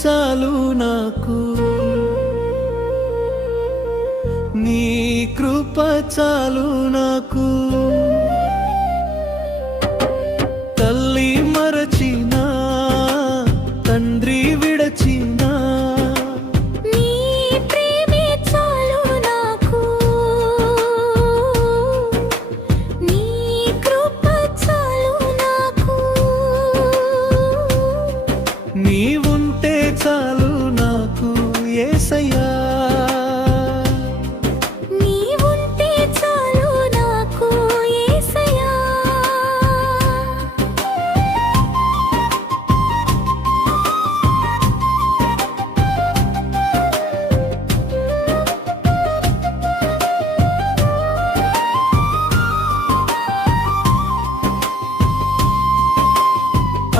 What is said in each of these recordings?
చాలు నాకు, నీ కృప చాలు నాకు. తల్లి మరచినా, తండ్రి విడచినా, నీ ప్రేమే చాలు నాకు, నీ కృప చాలు నాకు. నీవుంటే చాలు నాకు యేసయ్యా, నీవుంటే చాలు నాకు యేసయ్యా.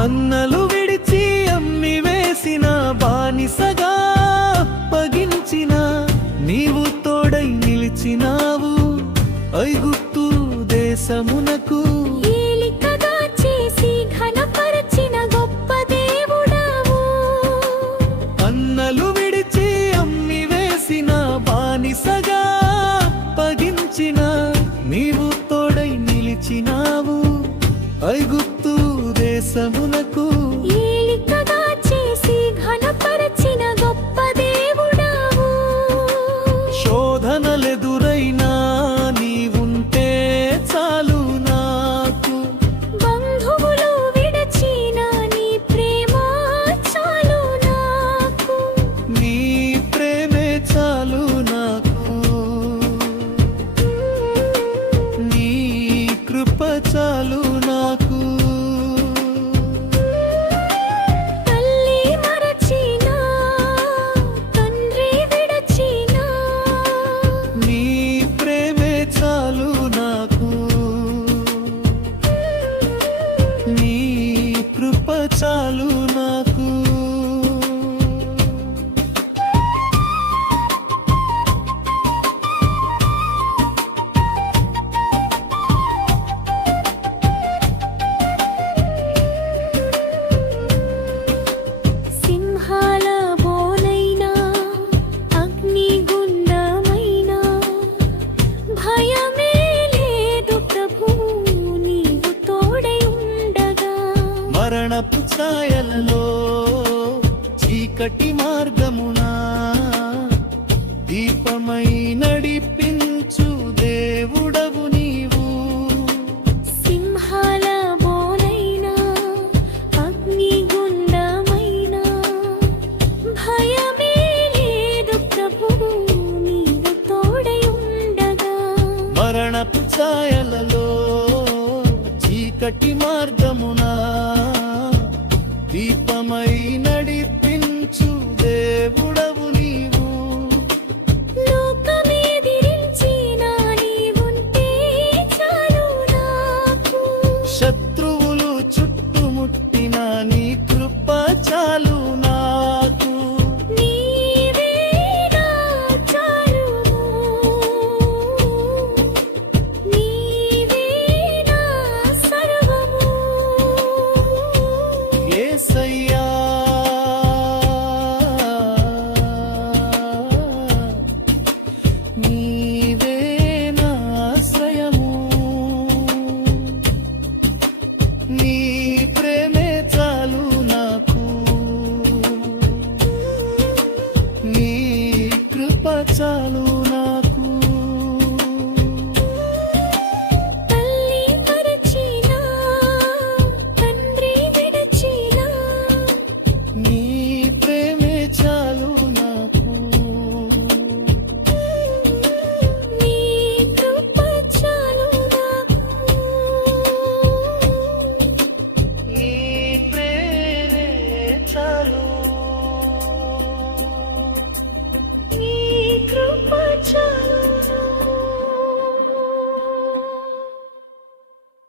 అన్నలు విడిచి అమ్మి వేసిన, బానిసగా అప్పగించిన, నీవు తోడై నిలిచినావు ఐగుప్తు దేశమునకు. ఏలికగా చేసి ఘనపరచిన గొప్ప దేవుడవు. అన్నలు విడిచి అమ్మి వేసిన, బానిసగా అప్పగించిన, నీవు తోడై నిలిచినావు ఐగుప్తు దేశమునకు. ఏలికగా చేసి ఘనపరచిన గొప్ప దేవుడవు. శోధనలెదురైనా నీవుంటే చాలు నాకు, బంధువులు విడచిన నీ ప్రేమ చాలు నాకు, నీ ప్రేమే చాలు నాకు, నీ కృప చాలు నాకు. తల్లి మరచినా, తండ్రి విడచినా, నీ ప్రేమే చాలు నాకు, నీ కృప చాలు నాకు. సింహాల బోనైనా అగ్నిగుండమైనా భయమే లేదు ప్రభూ, నీవు తోడై ఉండగా. మరణపు ఛాయలలో చీకటి మార్గమునా దీపమై నడిపించు దేవుడవు నీవు. సింహాల బోనైనా అగ్నిగుండమైనా భయమే లేదు ప్రభూ, నీవు తోడై ఉండగా. మరణపు ఛాయలలో చీకటి మార్గమునా దీపమై నడిపించు దేవుడవు నీవు. లోకమెదిరించిన నీవుంటే చాలు నాకు,